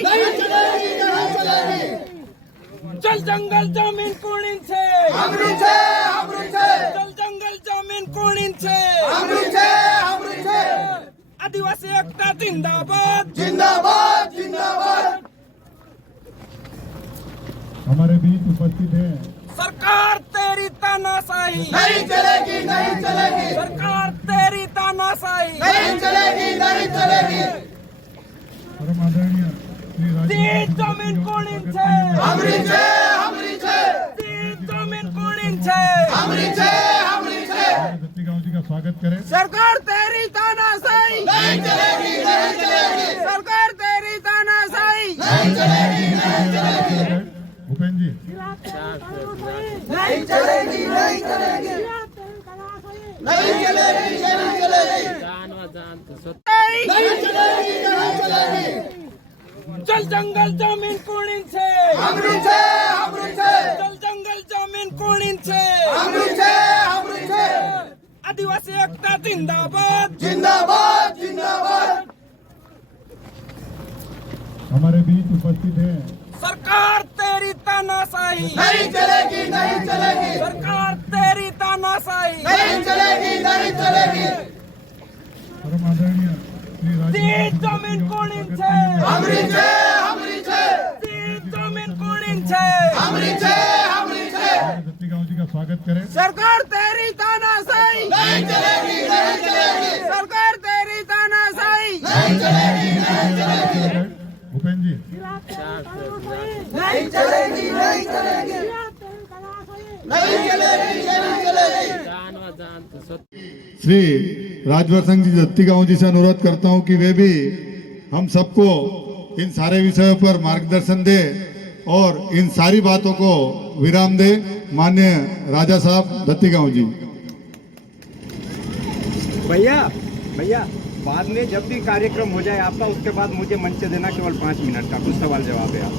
नहीं चलेगी, नहीं चलेगी। चल जंगल जमीन कुणींचे हमरीचे, हमरीचे, चल जंगल जमीन कुणींचे हमरीचे, हमरीचे। आदिवासी एकता जिंदाबाद जिंदाबाद, जिंदाबाद। हमारे बीच उपस्थित है सरकार तेरी तानाशाही नहीं चलेगी, नहीं चलेगी, सरकार तेरी तानाशाही नहीं चलेगी, नहीं चलेगी। परम आदरणीय श्री ती जमीन कुणींचे हमरीचे, हमरीचे, ती जमीन कुणींचे हमरीचे, हमरीचे। दत्तीगांव जी का स्वागत करें। सरकार तेरी तानाशाही नहीं चलेगी, नहीं चलेगी, सरकार तेरी तानाशाही नहीं चलेगी, नहीं चलेगी, भूपेन जी नहीं चलेगी, नहीं चलेगी, नहीं चलेगी, नहीं चलेगी, नहीं चलेगी, नहीं चलेगी। चल जंगल जमीन कुणींचे हमरीचे, हमरीचे, चल जंगल जमीन कुणींचे हमरीचे, हमरीचे। आदिवासी एकता जिंदाबाद जिंदाबाद, जिंदाबाद। हमारे बीच उपस्थित है सरकार तेरी तानाशाही नहीं चलेगी, नहीं चलेगी, सरकार तेरी तानाशाही नहीं चलेगी, नहीं चलेगी। परम आदरणीय श्री ती जमीन कुणींचे हमरीचे, हमरीचे, ती जमीन कुणींचे हमरीचे, हमरीचे। दत्तीगांव जी का स्वागत करें। सरकार तेरी तानाशाही नहीं चलेगी, नहीं चलेगी, सरकार तेरी तानाशाही नहीं चलेगी, नहीं चलेगी, भूपेन जी नहीं चलेगी, नहीं चलेगी, नहीं चलेगी, नहीं चलेगी। श्री राजवर सिंह जी दत्तीगांव जी से अनुरोध करता हूं कि वे भी हम सबको इन सारे विषयों पर मार्गदर्शन दे और इन सारी बातों को विराम दे। माननीय राजा साहब दत्तीगांव जी। भैया भैया बाद में जब भी कार्यक्रम हो जाए आपका, उसके बाद मुझे मंच से देना केवल 5 मिनट का, कुछ सवाल जवाब है। आप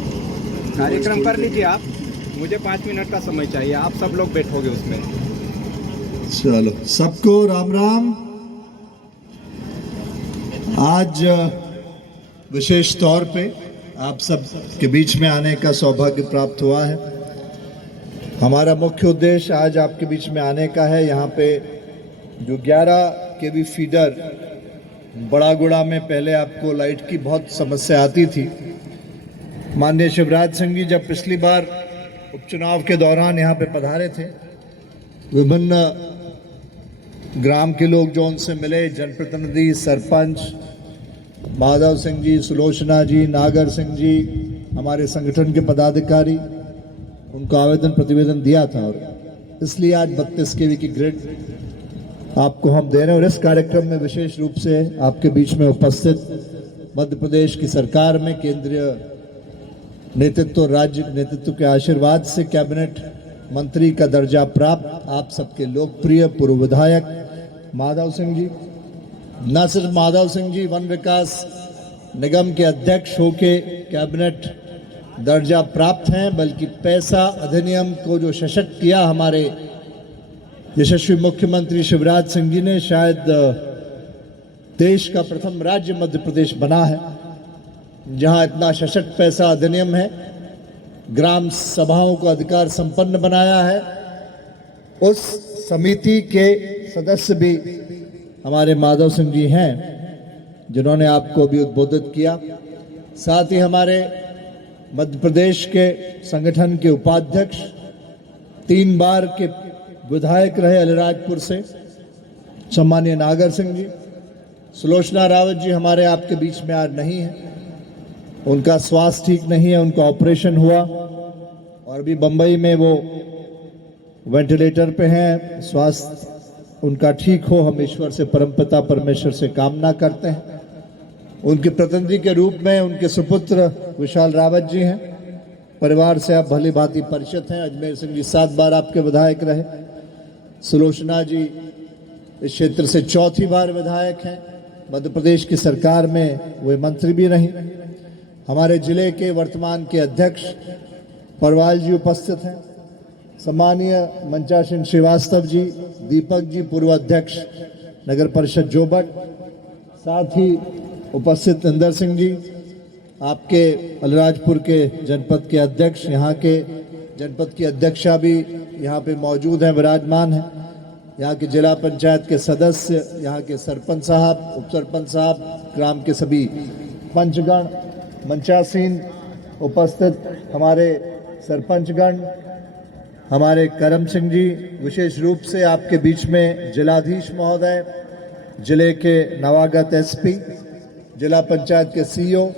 कार्यक्रम कर लीजिए, आप मुझे 5 मिनट का समय चाहिए, आप सब लोग बैठोगे उसमें। चलो सबको राम राम। आज विशेष तौर पे आप सब के बीच में आने का सौभाग्य प्राप्त हुआ है। हमारा मुख्य उद्देश्य आज आपके बीच में आने का है। यहाँ पे जो 11 केवी फीडर बड़ागुड़ा में पहले आपको लाइट की बहुत समस्या आती थी। माननीय शिवराज सिंह जी जब पिछली बार उपचुनाव के दौरान यहाँ पे पधारे थे, विभिन्न ग्राम के लोग जो उनसे मिले, जनप्रतिनिधि, सरपंच, माधव सिंह जी, सुलोचना जी, नागर सिंह जी, हमारे संगठन के पदाधिकारी, उनको आवेदन प्रतिवेदन दिया था और इसलिए आज 32 केवी की ग्रिड आपको हम दे रहे हैं। और इस कार्यक्रम में विशेष रूप से आपके बीच में उपस्थित मध्य प्रदेश की सरकार में केंद्रीय नेतृत्व, राज्य नेतृत्व के आशीर्वाद से कैबिनेट मंत्री का दर्जा प्राप्त आप सबके लोकप्रिय पूर्व विधायक माधव सिंह जी, न सिर्फ माधव सिंह जी वन विकास निगम के अध्यक्ष होके कैबिनेट दर्जा प्राप्त हैं, बल्कि पैसा अधिनियम को जो सशक्त किया हमारे यशस्वी मुख्यमंत्री शिवराज सिंह जी ने, शायद देश का प्रथम राज्य मध्य प्रदेश बना है जहां इतना सशक्त पैसा अधिनियम है। ग्राम सभाओं को अधिकार संपन्न बनाया है। उस समिति के सदस्य भी हमारे माधव सिंह जी हैं जिन्होंने आपको भी उद्बोधित किया। साथ ही हमारे मध्य प्रदेश के संगठन के उपाध्यक्ष, 3 बार के विधायक रहे अलीराजपुर से, सम्मानीय नागर सिंह जी, सुलोचना रावत जी हमारे आपके बीच में आज नहीं है, उनका स्वास्थ्य ठीक नहीं है, उनका ऑपरेशन हुआ और अभी बम्बई में वो वेंटिलेटर पे हैं। स्वास्थ्य उनका ठीक हो, हम ईश्वर से, परमपिता परमेश्वर से कामना करते हैं। उनके प्रतिनिधि के रूप में उनके सुपुत्र विशाल रावत जी हैं। परिवार से आप भली भांति परिचित हैं। अजमेर सिंह जी 7 बार आपके विधायक रहे। सुलोचना जी इस क्षेत्र से 4थी बार विधायक हैं। मध्य प्रदेश की सरकार में वे मंत्री भी रही। हमारे जिले के वर्तमान के अध्यक्ष परवाल जी उपस्थित हैं। सम्मानीय मंचासन श्रीवास्तव जी, दीपक जी पूर्व अध्यक्ष नगर परिषद जोबट, साथ ही उपस्थित इंदर सिंह जी, आपके अलीराजपुर के जनपद के अध्यक्ष, यहाँ के जनपद की अध्यक्षा भी यहाँ पे मौजूद हैं, विराजमान हैं, यहाँ के जिला पंचायत के सदस्य, यहाँ के सरपंच साहब, उप सरपंच साहब, ग्राम के सभी पंचगण, मंचासीन उपस्थित हमारे सरपंचगण, हमारे करम सिंह जी, विशेष रूप से आपके बीच में जिलाधीश महोदय, जिले के नवागत एसपी, जिला पंचायत के सीईओ,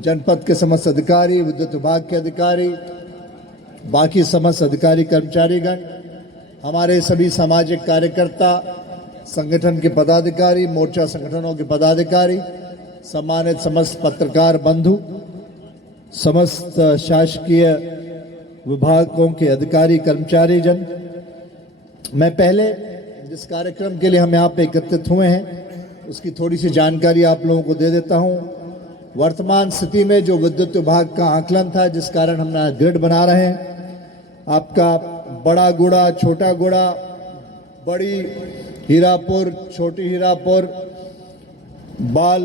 जनपद के समस्त अधिकारी, विद्युत विभाग के अधिकारी, बाकी समस्त अधिकारी कर्मचारीगण, हमारे सभी सामाजिक कार्यकर्ता, संगठन के पदाधिकारी, मोर्चा संगठनों के पदाधिकारी, सम्मानित समस्त पत्रकार बंधु, समस्त शासकीय विभागों के अधिकारी कर्मचारी जन, मैं पहले जिस कार्यक्रम के लिए हम यहाँ पे एकत्रित हुए हैं उसकी थोड़ी सी जानकारी आप लोगों को दे देता हूँ। वर्तमान स्थिति में जो विद्युत विभाग का आकलन था, जिस कारण हम ग्रिड बना रहे हैं, आपका बड़ा गुड़ा, छोटा गुड़ा, बड़ी हीरापुर, छोटी हीरापुर, बाल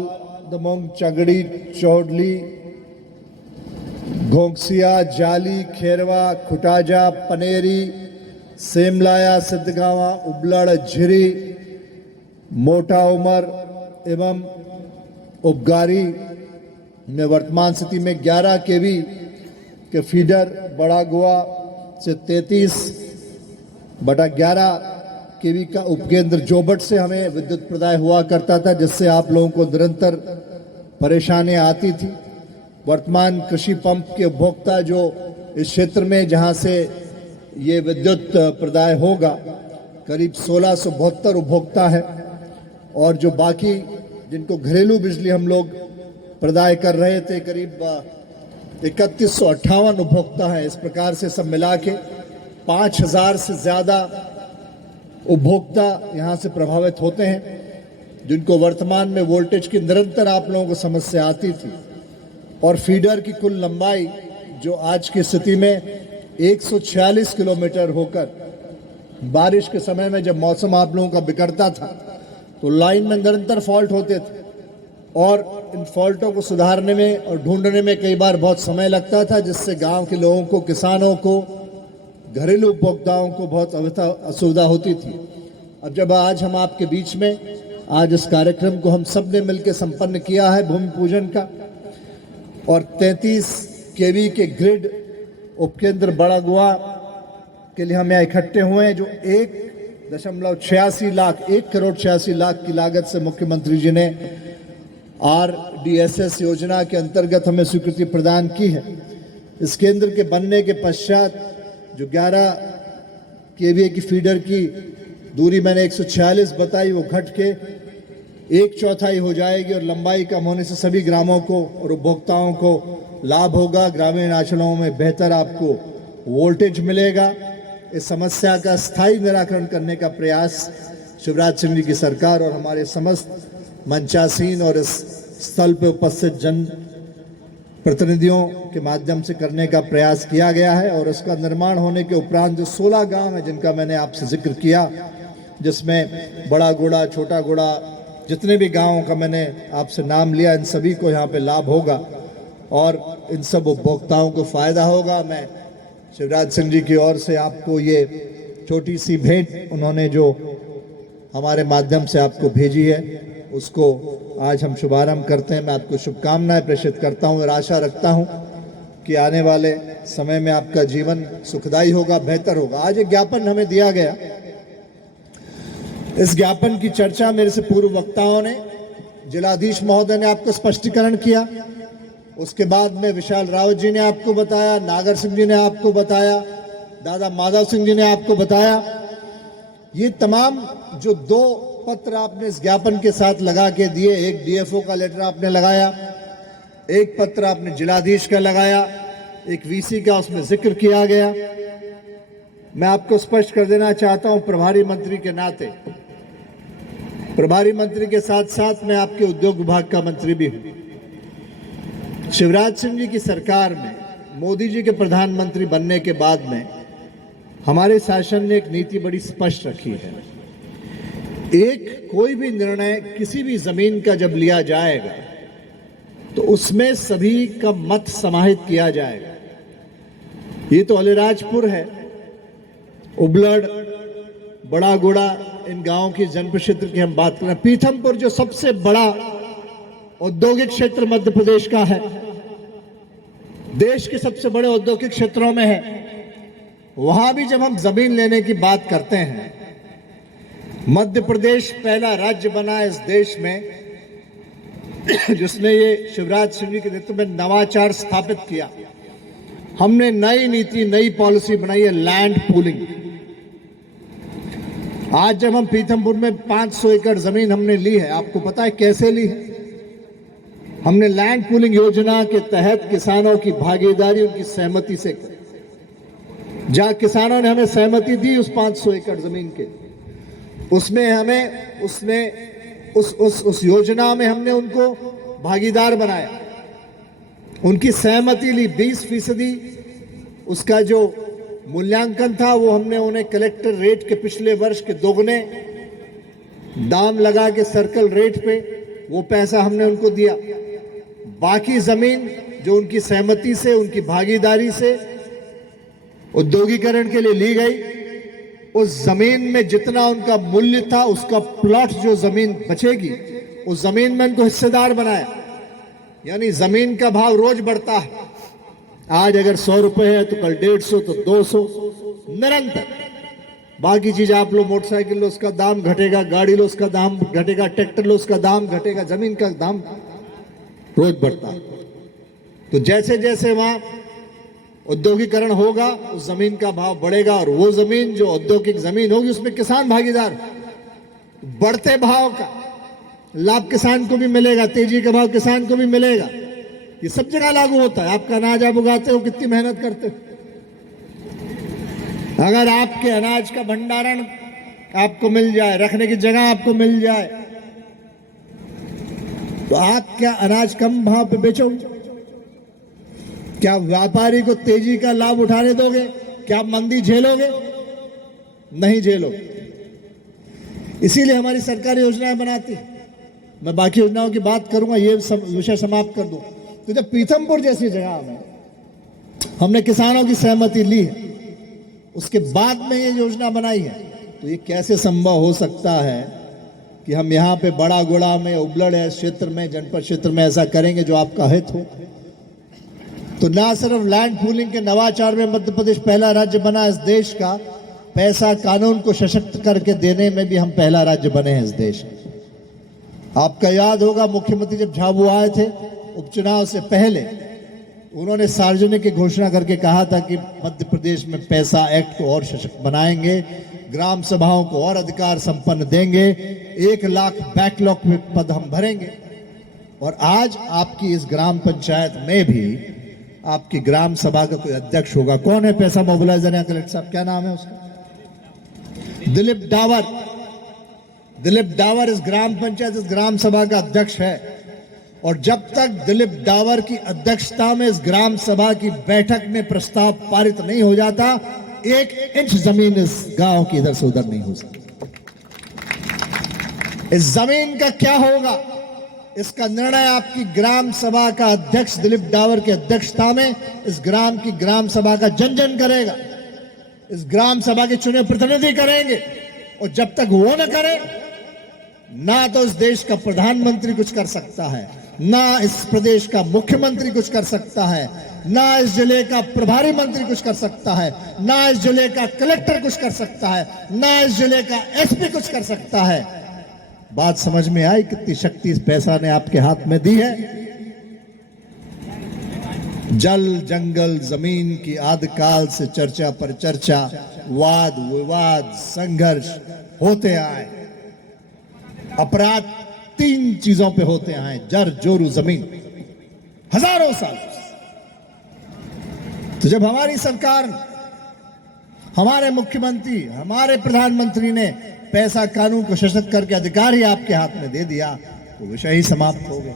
दमोंग, चगड़ी, चौडली, घोंकसिया, जाली, खेरवा, खुटाजा, पनेरी, सेमलाया, सिद्धगावा, उबलड़, झिरी, मोटा उमर एवं उपगारी में वर्तमान स्थिति में 11 केवी के फीडर बड़ा गोवा से 33/11 केवी का उपकेंद्र जोबट से हमें विद्युत प्रदाय हुआ करता था, जिससे आप लोगों को निरंतर परेशानियां आती थी। वर्तमान कृषि पंप के उपभोक्ता जो इस क्षेत्र में जहां से ये विद्युत प्रदाय होगा, करीब 1672 उपभोक्ता है, और जो बाकी जिनको घरेलू बिजली हम लोग प्रदाय कर रहे थे, करीब 3158 उपभोक्ता है। इस प्रकार से सब मिला के 5000 से ज़्यादा उपभोक्ता यहाँ से प्रभावित होते हैं, जिनको वर्तमान में वोल्टेज की निरंतर आप लोगों को समस्या आती थी। और फीडर की कुल लंबाई जो आज की स्थिति में 146 किलोमीटर होकर, बारिश के समय में जब मौसम आप लोगों का बिगड़ता था तो लाइन में निरंतर फॉल्ट होते थे, और इन फॉल्टों को सुधारने में और ढूंढने में कई बार बहुत समय लगता था, जिससे गांव के लोगों को, किसानों को, घरेलू उपभोक्ताओं को बहुत असुविधा होती थी। अब जब आज हम आपके बीच में, आज इस कार्यक्रम को हम सब ने मिलकर संपन्न किया है, भूमि पूजन का, और 33 केवी के ग्रिड उपकेंद्र बड़ा गुआ के लिए हम यहाँ इकट्ठे हुए हैं, जो 1.86 लाख 1,86 लाख की लागत से मुख्यमंत्री जी ने RDSS योजना के अंतर्गत हमें स्वीकृति प्रदान की है। इस केंद्र के बनने के पश्चात जो 11 केवीए की फीडर की दूरी मैंने 146 बताई, वो घट के 1/4 हो जाएगी, और लंबाई कम होने से सभी ग्रामों को और उपभोक्ताओं को लाभ होगा। ग्रामीण अंचलों में बेहतर आपको वोल्टेज मिलेगा। इस समस्या का स्थायी निराकरण करने का प्रयास शिवराज सिंह जी की सरकार और हमारे समस्त मंचासीन और इस स्थल पर उपस्थित जन प्रतिनिधियों के माध्यम से करने का प्रयास किया गया है। और इसका निर्माण होने के उपरांत जो 16 गांव हैं जिनका मैंने आपसे जिक्र किया, जिसमें बड़ा गोड़ा, छोटा गोड़ा, जितने भी गांवों का मैंने आपसे नाम लिया, इन सभी को यहाँ पे लाभ होगा और इन सब उपभोक्ताओं को फायदा होगा। मैं शिवराज सिंह जी की ओर से आपको ये छोटी सी भेंट उन्होंने जो हमारे माध्यम से आपको भेजी है, उसको आज हम शुभारंभ करते हैं। मैं आपको शुभकामनाएं प्रेषित करता हूं और आशा रखता हूं कि आने वाले समय में आपका जीवन सुखदायी होगा, बेहतर होगा। आज एक ज्ञापन हमें दिया गया, इस ज्ञापन की चर्चा मेरे से पूर्व वक्ताओं ने, जिलाधीश महोदय ने आपको स्पष्टीकरण किया, उसके बाद में विशाल रावत जी ने आपको बताया, नागर सिंह जी ने आपको बताया, दादा माधव सिंह जी ने आपको बताया। ये तमाम जो 2 पत्र आपने इस ज्ञापन के साथ लगा के दिए, एक डीएफओ का लेटर आपने लगाया, एक पत्र आपने जिलाधीश का लगाया, एक वीसी का उसमें जिक्र किया गया। मैं आपको स्पष्ट कर देना चाहता हूं, प्रभारी मंत्री के नाते, प्रभारी मंत्री के साथ साथ मैं आपके उद्योग विभाग का मंत्री भी हूं। शिवराज सिंह जी की सरकार में, मोदी जी के प्रधानमंत्री बनने के बाद में हमारे शासन ने एक नीति बड़ी स्पष्ट रखी है। कोई भी निर्णय किसी भी जमीन का जब लिया जाएगा तो उसमें सभी का मत समाहित किया जाएगा। ये तो अलीराजपुर है, उबलड़, बड़ा गुड़ा, इन गांवों की जनपद क्षेत्र की हम बात करें। पीथमपुर जो सबसे बड़ा औद्योगिक क्षेत्र मध्य प्रदेश का है, देश के सबसे बड़े औद्योगिक क्षेत्रों में है, वहां भी जब हम जमीन लेने की बात करते हैं, मध्य प्रदेश पहला राज्य बना इस देश में जिसने ये शिवराज सिंह जी के नेतृत्व में नवाचार स्थापित किया। हमने नई नीति, नई पॉलिसी बनाई है, लैंड पूलिंग। आज जब हम पीथमपुर में 500 एकड़ जमीन हमने ली है, आपको पता है कैसे ली है? हमने लैंड पूलिंग योजना के तहत किसानों की भागीदारी, उनकी सहमति से, जहां किसानों ने हमें सहमति दी उस 500 एकड़ जमीन के, उसमें हमें उस योजना में हमने उनको भागीदार बनाया, उनकी सहमति ली। 20% उसका जो मूल्यांकन था वो हमने उन्हें कलेक्टर रेट के पिछले वर्ष के दोगुने दाम लगा के सर्कल रेट पे वो पैसा हमने उनको दिया। बाकी जमीन जो उनकी सहमति से, उनकी भागीदारी से औद्योगिकरण के लिए ली गई, उस जमीन में जितना उनका मूल्य था, उसका प्लॉट जो जमीन बचेगी, उस जमीन में उनको हिस्सेदार बनाया। यानी जमीन का भाव रोज बढ़ता है। आज अगर 100 रुपए है तो कल 150, तो 200, निरंतर। बाकी चीज आप लो, मोटरसाइकिल लो उसका दाम घटेगा, गाड़ी लो उसका दाम घटेगा, ट्रैक्टर लो उसका दाम घटेगा, जमीन का दाम रोज बढ़ता है। तो जैसे जैसे वहां औद्योगिकरण होगा, उस जमीन का भाव बढ़ेगा, और वो जमीन जो औद्योगिक जमीन होगी उसमें किसान भागीदार। बढ़ते भाव का लाभ किसान को भी मिलेगा, तेजी का भाव किसान को भी मिलेगा। ये सब जगह लागू होता है। आपका अनाज आप उगाते हो, कितनी मेहनत करते हो। अगर आपके अनाज का भंडारण आपको मिल जाए, रखने की जगह आपको मिल जाए, तो आप क्या अनाज कम भाव पे बेचोगे? क्या व्यापारी को तेजी का लाभ उठाने दोगे? क्या मंदी झेलोगे? नहीं झेलोगे। इसीलिए हमारी सरकार योजनाएं बनाती है। मैं बाकी योजनाओं की बात करूंगा, ये विषय समाप्त कर दूं। तो जब पीथमपुर जैसी जगह में हमने किसानों की सहमति ली है, उसके बाद में ये योजना बनाई है, तो ये कैसे संभव हो सकता है कि हम यहाँ पे बड़ा गुड़ा में, उबलड़ क्षेत्र में, जनपद क्षेत्र में ऐसा करेंगे जो आपका हित हो? तो ना सिर्फ लैंड पूलिंग के नवाचार में मध्य प्रदेश पहला राज्य बना इस देश का, पैसा कानून को सशक्त करके देने में भी हम पहला राज्य बने हैं इस देश में। आपका याद होगा, मुख्यमंत्री जब झाबुआ आए थे उपचुनाव से पहले, उन्होंने सार्वजनिक की घोषणा करके कहा था कि मध्य प्रदेश में पैसा एक्ट को और सशक्त बनाएंगे, ग्राम सभाओं को और अधिकार संपन्न देंगे, 1 लाख बैकलॉग में पद हम भरेंगे। और आज आपकी इस ग्राम पंचायत में भी आपकी ग्राम सभा का कोई अध्यक्ष होगा। कौन है पैसा मोबिलाइजर? या कलेक्टर साहब क्या नाम है उसका? दिलीप डावर। दिलीप डावर इस ग्राम पंचायत, इस ग्राम सभा का अध्यक्ष है। और जब तक दिलीप डावर की अध्यक्षता में इस ग्राम सभा की बैठक में प्रस्ताव पारित नहीं हो जाता, 1 इंच जमीन इस गांव की इधर से उधर नहीं हो सकती। इस जमीन का क्या होगा, इसका निर्णय आपकी ग्राम सभा का अध्यक्ष दिलीप डावर की अध्यक्षता में इस ग्राम की ग्राम सभा का जन जन करेगा। इस ग्राम सभा के चुने प्रतिनिधि करेंगे। और जब तक वो न करे, ना तो इस देश का प्रधानमंत्री कुछ कर सकता है, ना इस प्रदेश का मुख्यमंत्री कुछ कर सकता है, ना इस जिले का प्रभारी मंत्री कुछ कर सकता है, ना इस जिले का कलेक्टर कुछ कर सकता है, ना इस जिले का एसपी कुछ कर सकता है। बात समझ में आई कितनी शक्ति इस पैसा ने आपके हाथ में दी है? जल जंगल जमीन की आदिकाल से चर्चा पर चर्चा, वाद विवाद, संघर्ष होते आए। अपराध 3 चीजों पे होते आए, जर जोरू जमीन, हजारों साल। तो जब हमारी सरकार, हमारे मुख्यमंत्री, हमारे प्रधानमंत्री ने पैसा कानून को सशक्त करके अधिकार ही आपके हाथ में दे दिया, तो विषय ही समाप्त हो गया।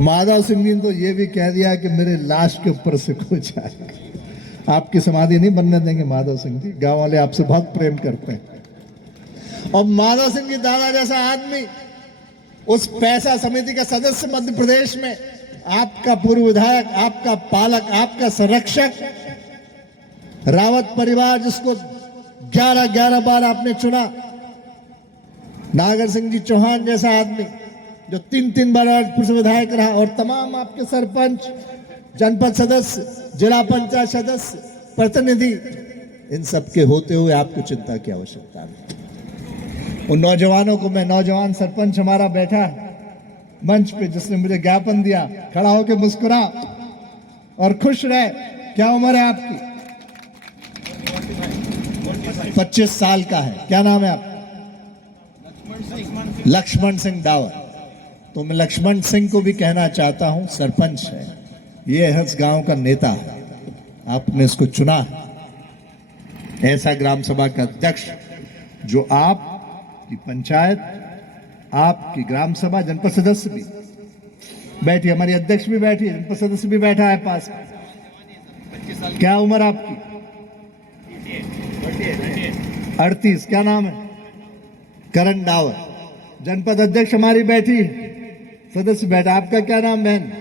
माधव सिंह जी ने तो ये भी कह दिया कि मेरे लाश के ऊपर से कुछ आएगा। आपकी समाधि नहीं बनने देंगे माधव सिंह जी, गांव वाले आपसे बहुत प्रेम करते हैं। और माधव सिंह जी दादा जैसा आदमी उस पैसा समिति का सदस्य मध्य प्रदेश में आपका पूर्व विधायक, आपका पालक, आपका संरक्षक रावत परिवार, जिसको 11 बार आपने चुना, नागर सिंह जी चौहान जैसा आदमी जो 3 बार राजपुर से विधायक रहा, और तमाम आपके सरपंच, जनपद सदस्य, जिला पंचायत सदस्य, प्रतिनिधि, इन सब के होते हुए आपको चिंता की आवश्यकता नहीं। उन नौजवानों को मैं, नौजवान सरपंच हमारा बैठा है मंच पे, जिसने मुझे ज्ञापन दिया, खड़ा होकर मुस्कुरा और खुश रहे। क्या उम्र है आपकी? 25 साल का है। क्या नाम है आपका? लक्ष्मण सिंह डावर। तो मैं लक्ष्मण सिंह को भी कहना चाहता हूं, सरपंच है, ये हस गांव का नेता है, आपने इसको चुना है ऐसा ग्राम सभा का अध्यक्ष, जो आपकी पंचायत, आपकी ग्राम सभा, जनपद सदस्य भी बैठी, हमारी अध्यक्ष भी बैठी, जनपद सदस्य भी बैठा है पास। क्या उम्र आपकी? 38। क्या नाम है? करण डावर। जनपद अध्यक्ष हमारी बैठी, सदस्य बैठा, आपका क्या नाम बहन?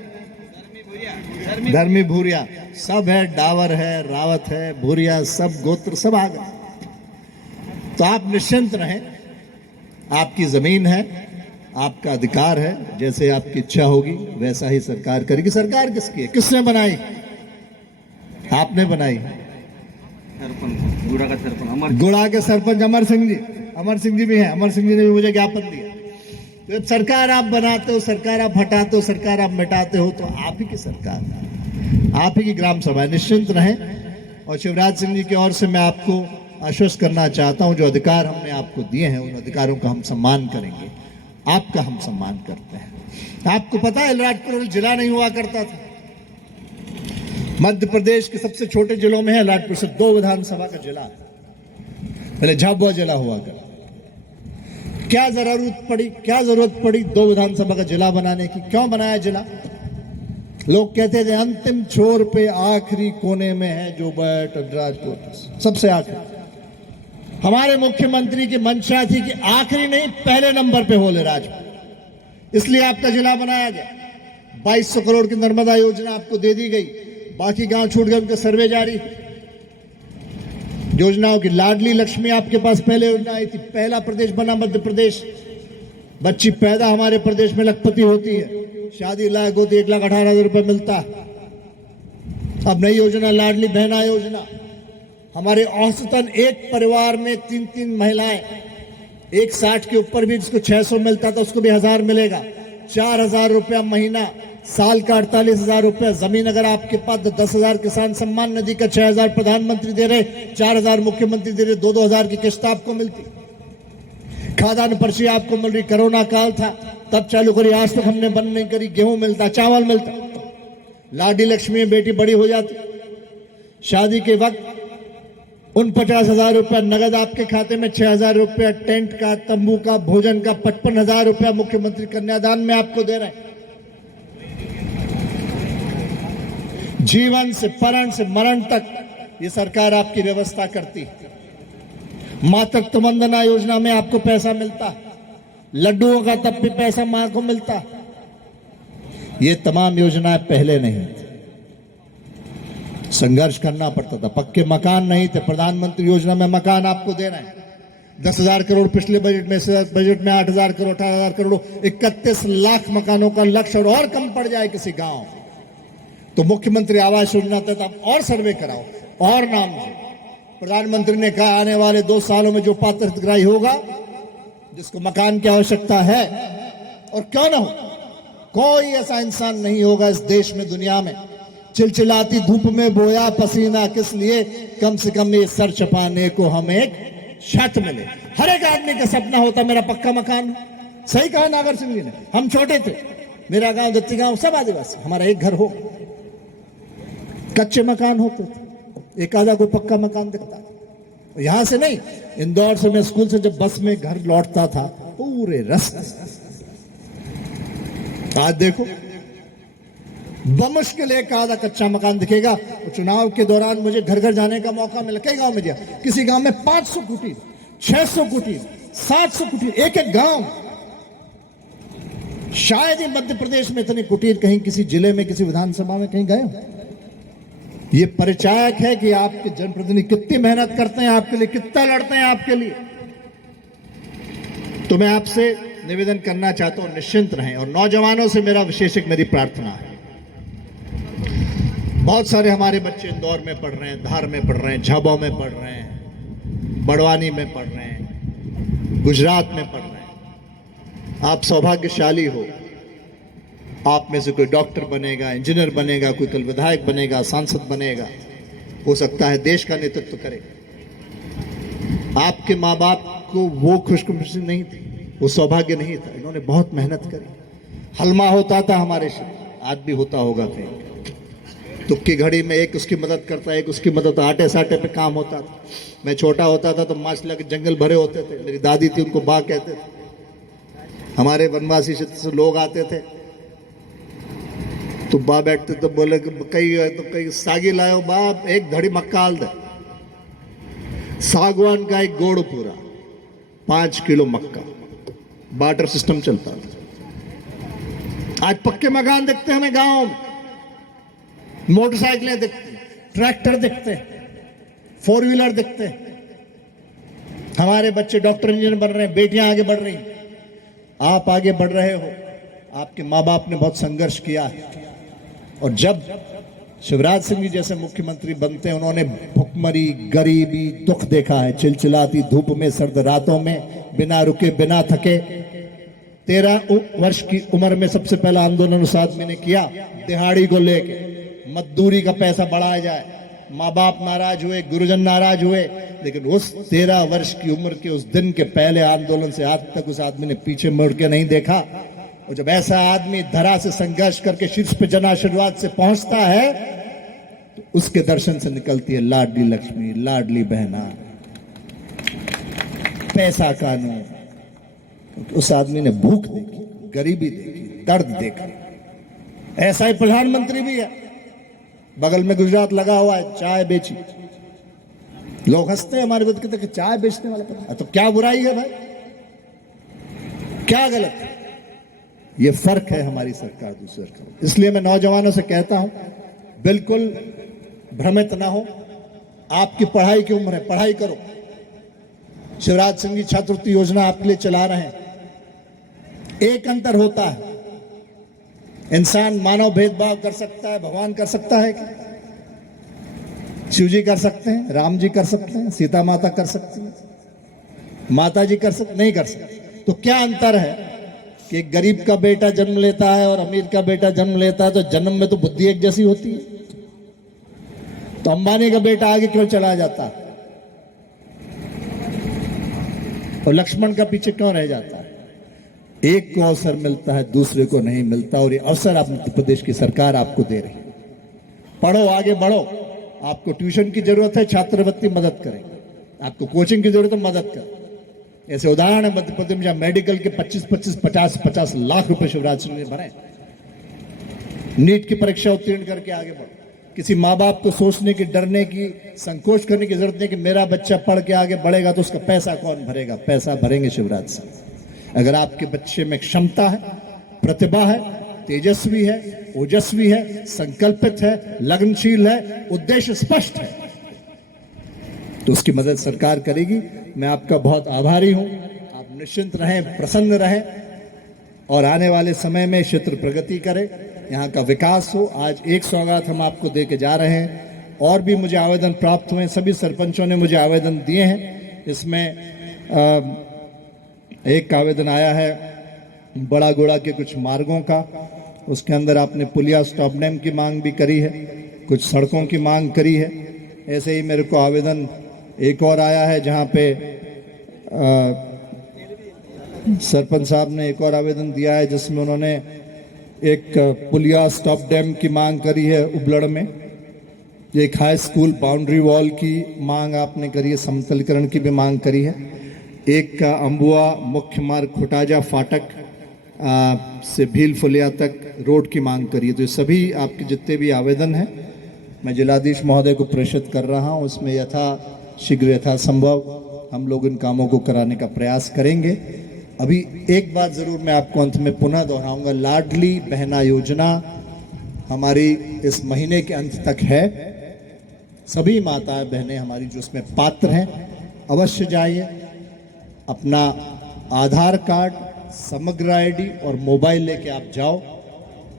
धर्मी भूरिया। सब है, डावर है, रावत है, भूरिया, सब गोत्र सब आ गए। तो आप निश्चिंत रहें, आपकी जमीन है, आपका अधिकार है, जैसे आपकी इच्छा होगी वैसा ही सरकार करेगी। सरकार किसकी है? किसने बनाई? आपने बनाई। गुड़ा के सरपंच अमर सिंह जी, अमर सिंह जी भी हैं, अमर सिंह जी ने भी मुझे ज्ञापन दिया। तो जब सरकार आप बनाते हो, सरकार आप हटाते हो, सरकार आप मिटाते हो, तो आप ही की सरकार, आप ही की ग्राम सभा। निश्चिंत रहें। और शिवराज सिंह जी की ओर से मैं आपको आश्वस्त करना चाहता हूं, जो अधिकार हमने आपको दिए हैं, उन अधिकारों का हम सम्मान करेंगे, आपका हम सम्मान करते हैं। आपको पता है अलीराजपुर जिला नहीं हुआ करता था, मध्य प्रदेश के सबसे छोटे जिलों में है अलीराजपुर से 2 विधानसभा का जिला है। पहले झाबुआ जिला हुआ करता। क्या जरूरत पड़ी 2 विधानसभा का जिला बनाने की? क्यों बनाया जिला? लोग कहते थे अंतिम छोर पे आखिरी कोने में है जो बैठ अलीराजपुर, सबसे आखिरी। हमारे मुख्यमंत्री की मंशा थी कि आखिरी नहीं, पहले नंबर पे हो अलीराजपुर, इसलिए आपका जिला बनाया गया। 2200 करोड़ की नर्मदा योजना आपको दे दी गई, बाकी गांव छूट गए, उनका सर्वे जारी। योजनाओं की लाडली लक्ष्मी आपके पास पहले योजना आई थी, पहला प्रदेश बना मध्य प्रदेश। बच्ची पैदा हमारे प्रदेश में लखपति होती है, शादी लायक होती, 1,18,000 रुपए मिलता है। अब नई योजना लाडली बहना योजना, हमारे औसतन एक परिवार में 3 महिलाएं, एक 60 के ऊपर भी जिसको 600 मिलता था उसको भी 1000 मिलेगा। 4000 रुपया महीना, साल का 48,000 रुपया। जमीन अगर आपके पास 10,000 किसान सम्मान निधि का, 6,000 प्रधानमंत्री दे रहे, 4,000 मुख्यमंत्री दे रहे, 2-2 की किस्त आपको मिलती। खाद्यान्न पर्ची आपको मिल रही, कोरोना काल था तब चालू करी, आज तक हमने बंद नहीं करी। गेहूं मिलता, चावल मिलता। लाडली लक्ष्मी बेटी बड़ी हो जाती, शादी के वक्त 49,000 रुपया नगद आपके खाते में, 6,000 रुपया टेंट का, तंबू का, भोजन का, 55,000 रुपया मुख्यमंत्री कन्यादान में आपको दे रहे हैं। जीवन से परण से मरण तक ये सरकार आपकी व्यवस्था करती है। मातृत्व वंदना योजना में आपको पैसा मिलता, लड्डुओं का तब भी पैसा मां को मिलता। ये तमाम योजनाएं पहले नहीं थी, संघर्ष करना पड़ता था, पक्के मकान नहीं थे। प्रधानमंत्री योजना में मकान आपको दे रहे हैं। 10,000 करोड़ पिछले बजट में 8,000 करोड़, 18,000 करोड़, 31 लाख मकानों का लक्ष्य। और कम पड़ जाए किसी गांव तो मुख्यमंत्री आवास योजना तक आप और सर्वे कराओ और नाम दो। प्रधानमंत्री ने कहा आने वाले 2 सालों में जो पात्र हितग्राही होगा, जिसको मकान की आवश्यकता है, और क्यों ना हो, कोई ऐसा इंसान नहीं होगा इस देश में, दुनिया में, चिलचिलाती धूप में बोया पसीना किस लिए, कम से कम ये सर छपाने को हमें एक छत मिले। हर एक आदमी का सपना होता मेरा पक्का मकान। सही कहा नागर सिंह जी ने। हम छोटे थे, मेरा गांव दत्ती गांव सब आदिवासी, हमारा एक घर हो, कच्चे मकान होते थे, एक आधा कोई पक्का मकान दिखता। यहां से नहीं, इंदौर से मैं स्कूल से जब बस में घर लौटता था, पूरे रास्ते, आज देखो बमुश्किल एक आधा कच्चा मकान दिखेगा। चुनाव के दौरान मुझे घर घर जाने का मौका मिला, कई गांव में गया, किसी गांव में 500 कुटीर, 600 कुटीर, 700 कुटीर, एक एक गांव। शायद ही मध्य प्रदेश में इतने कुटीर कहीं किसी जिले में किसी विधानसभा में कहीं गए हो। ये परिचायक है कि आपके जनप्रतिनिधि कितनी मेहनत करते हैं आपके लिए, कितना लड़ते हैं आपके लिए। तो मैं आपसे निवेदन करना चाहता हूं, निश्चिंत रहें। और नौजवानों से मेरा विशेष एक मेरी प्रार्थना है, बहुत सारे हमारे बच्चे इंदौर में पढ़ रहे हैं, धार में पढ़ रहे हैं, झाबुआ में पढ़ रहे हैं, बड़वानी में पढ़ रहे हैं, गुजरात में पढ़ रहे हैं। आप सौभाग्यशाली हो, आप में से कोई डॉक्टर बनेगा, इंजीनियर बनेगा, कोई कल विधायक बनेगा, सांसद बनेगा, हो सकता है देश का नेतृत्व करे। आपके माँ बाप को वो खुशकिस्मती नहीं थी, वो सौभाग्य नहीं था, इन्होंने बहुत मेहनत करी। हलमा होता था हमारे से, आज भी होता होगा कहीं। तुक्की घड़ी में एक उसकी मदद करता, एक उसकी मदद, आटे साटे पे काम होता था। मैं छोटा होता था तो माशाल्लाह के जंगल भरे होते थे, मेरी दादी थी उनको बा कहते थे। हमारे वनवासी क्षेत्र से लोग आते थे तो बा बैठते तो बोले कि कई सागी लाओ बाप, एक धड़ी मक्का हाल दे। सागवान का एक गोड़ पूरा 5 किलो मक्का, बार्टर सिस्टम चलता था। आज पक्के मकान दिखते हैं हमें गांव में, मोटरसाइकिलें दिखती, ट्रैक्टर दिखते, 4 व्हीलर दिखते। हमारे बच्चे डॉक्टर इंजीनियर बन रहे हैं, बेटियां आगे बढ़ रही हैं, आप आगे बढ़ रहे हो। आपके माँ बाप ने बहुत संघर्ष किया है। और जब शिवराज सिंह जी जैसे मुख्यमंत्री बनते हैं, उन्होंने भुखमरी, गरीबी, दुख देखा है। चिलचिलाती धूप में, सर्द रातों में, बिना रुके बिना थके। 13 वर्ष की उम्र में सबसे पहला आंदोलन उस आदमी ने किया, दिहाड़ी को लेके, मजदूरी का पैसा बढ़ाया जाए। माँ बाप नाराज हुए, गुरुजन नाराज हुए, लेकिन उस 13 वर्ष की उम्र के उस दिन के पहले आंदोलन से आज तक उस आदमी ने पीछे मुड़ के नहीं देखा। और जब ऐसा आदमी धरा से संघर्ष करके शीर्ष पे जन आशीर्वाद से पहुंचता है तो उसके दर्शन से निकलती है लाडली लक्ष्मी, लाडली बहना, पैसा कानून। उस आदमी ने भूख देखी, गरीबी देखी, दर्द देखा। ऐसा ही प्रधानमंत्री भी है, बगल में गुजरात लगा हुआ है, चाय बेची। लोग हंसते हैं हमारे विरुद्ध, कहते हैं चाय बेचने वाले। तो क्या बुराई है भाई, क्या गलत है? ये फर्क है हमारी सरकार दूसरी सरकार। इसलिए मैं नौजवानों से कहता हूं, बिल्कुल भ्रमित ना हो। आपकी पढ़ाई की उम्र है, पढ़ाई करो। शिवराज सिंह जी छात्रवृत्ति योजना आपके लिए चला रहे हैं। एक अंतर होता है, इंसान मानव भेदभाव कर सकता है, भगवान कर सकता है क्या? शिव जी कर सकते हैं, राम जी कर सकते हैं, सीता माता कर सकती है, माता जी कर सकते नहीं कर सकते। तो क्या अंतर है कि एक गरीब का बेटा जन्म लेता है और अमीर का बेटा जन्म लेता है, तो जन्म में तो बुद्धि एक जैसी होती है। तो अंबानी का बेटा आगे क्यों चला जाता है और लक्ष्मण का पीछे क्यों रह जाता है? एक को अवसर मिलता है, दूसरे को नहीं मिलता। और ये अवसर आप मध्य प्रदेश की सरकार आपको दे रही है। पढ़ो, आगे बढ़ो। आपको ट्यूशन की जरूरत है, छात्रवृत्ति मदद करें। आपको कोचिंग की जरूरत है, मदद करें। ऐसे उदाहरण है मध्य प्रदेश में, जहां मेडिकल के 25-50 लाख रुपए शिवराज सिंह ने भरे। नीट की परीक्षा उत्तीर्ण करके आगे बढ़ो। किसी माँ बाप को सोचने की, डरने की, संकोच करने की जरूरत नहीं कि मेरा बच्चा पढ़ के आगे बढ़ेगा तो उसका पैसा कौन भरेगा। पैसा भरेंगे शिवराज सिंह। अगर आपके बच्चे में क्षमता है, प्रतिभा है, तेजस्वी है, ओजस्वी है, संकल्पित है, लगनशील है, उद्देश्य स्पष्ट है, तो उसकी मदद सरकार करेगी। मैं आपका बहुत आभारी हूं। आप निश्चिंत रहें, प्रसन्न रहें और आने वाले समय में क्षेत्र प्रगति करे, यहाँ का विकास हो। आज एक सौगात हम आपको दे के जा रहे हैं। और भी मुझे आवेदन प्राप्त हुए, सभी सरपंचों ने मुझे आवेदन दिए हैं। इसमें एक आवेदन आया है बड़ा गोड़ा के कुछ मार्गों का, उसके अंदर आपने पुलिया स्टॉप डैम की मांग भी करी है, कुछ सड़कों की मांग करी है। ऐसे ही मेरे को आवेदन एक और आया है जहाँ पे सरपंच साहब ने एक और आवेदन दिया है जिसमें उन्होंने एक पुलिया स्टॉप डैम की मांग करी है उबलड़ में। एक हाई स्कूल बाउंड्री वॉल की मांग आपने करी है, समतलीकरण की भी मांग करी है। एक का अम्बुआ मुख्य मार्ग खुटाजा फाटक से भील फुलिया तक रोड की मांग करी है। तो ये सभी आपके जितने भी आवेदन हैं मैं जिलाधीश महोदय को प्रेषित कर रहा हूँ। उसमें यथाशीघ्र यथासंभव हम लोग इन कामों को कराने का प्रयास करेंगे। अभी एक बात जरूर मैं आपको अंत में पुनः दोहराऊंगा, लाडली बहना योजना हमारी इस महीने के अंत तक है। सभी माताएं बहनें हमारी जो उसमें पात्र हैं, अवश्य जाइए, अपना आधार कार्ड, समग्र आईडी और मोबाइल लेके आप जाओ,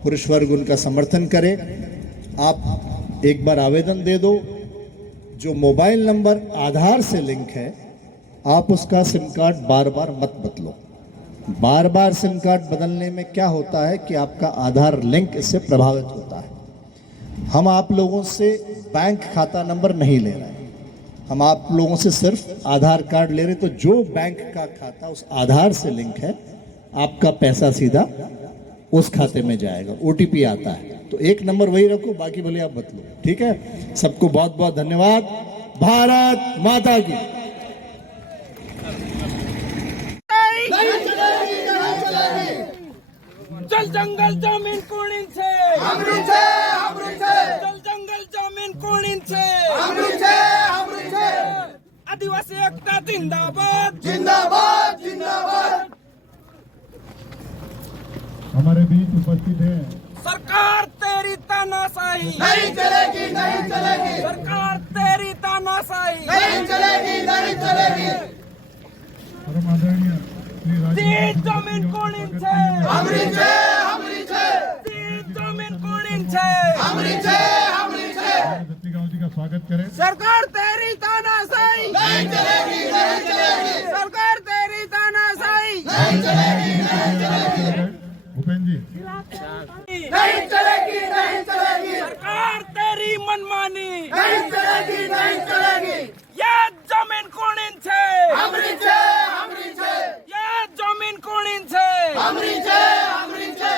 पुरुष वर्ग उनका समर्थन करे। आप एक बार आवेदन दे दो, जो मोबाइल नंबर आधार से लिंक है आप उसका सिम कार्ड बार बार मत बदलो। बार बार सिम कार्ड बदलने में क्या होता है कि आपका आधार लिंक इससे प्रभावित होता है। हम आप लोगों से बैंक खाता नंबर नहीं ले रहे हैं, हम आप लोगों से सिर्फ आधार कार्ड ले रहे। तो जो बैंक का खाता उस आधार से लिंक है, आपका पैसा सीधा उस खाते में जाएगा, ओटीपी आता है। तो एक नंबर वही रखो, बाकी भले आप बदलो, ठीक है। सबको बहुत बहुत धन्यवाद। भारत माता की। जल जंगल जमीन कुणींचे जल जंगल जमीन कुणींचे आदिवासी एकता जिंदाबाद जिंदाबाद जिंदाबाद। हमारे बीच उपस्थित है सरकार तेरी तानाशाही नहीं चलेगी, नहीं चलेगी, सरकार तेरी तानाशाही नहीं चलेगी, नहीं चलेगी। परम आदरणीय श्री ती जमीन कुणींचे हमरीचे हमरीचे ती जमीन कुणींचे हमरीचे हमरीचे। दत्तीगांव जी का स्वागत करें। सरकार तेरी तानाशाही नहीं चलेगी, नहीं चलेगी, सरकार तेरी तानाशाही नहीं चलेगी, नहीं चलेगी, भूपेन जी नहीं चलेगी, नहीं चलेगी, सरकार तेरी मनमानी नहीं चलेगी, नहीं चलेगी। ये जमीन कुणींचे हमरीचे हमरीचे ये जमीन कुणींचे हमरीचे हमरीचे।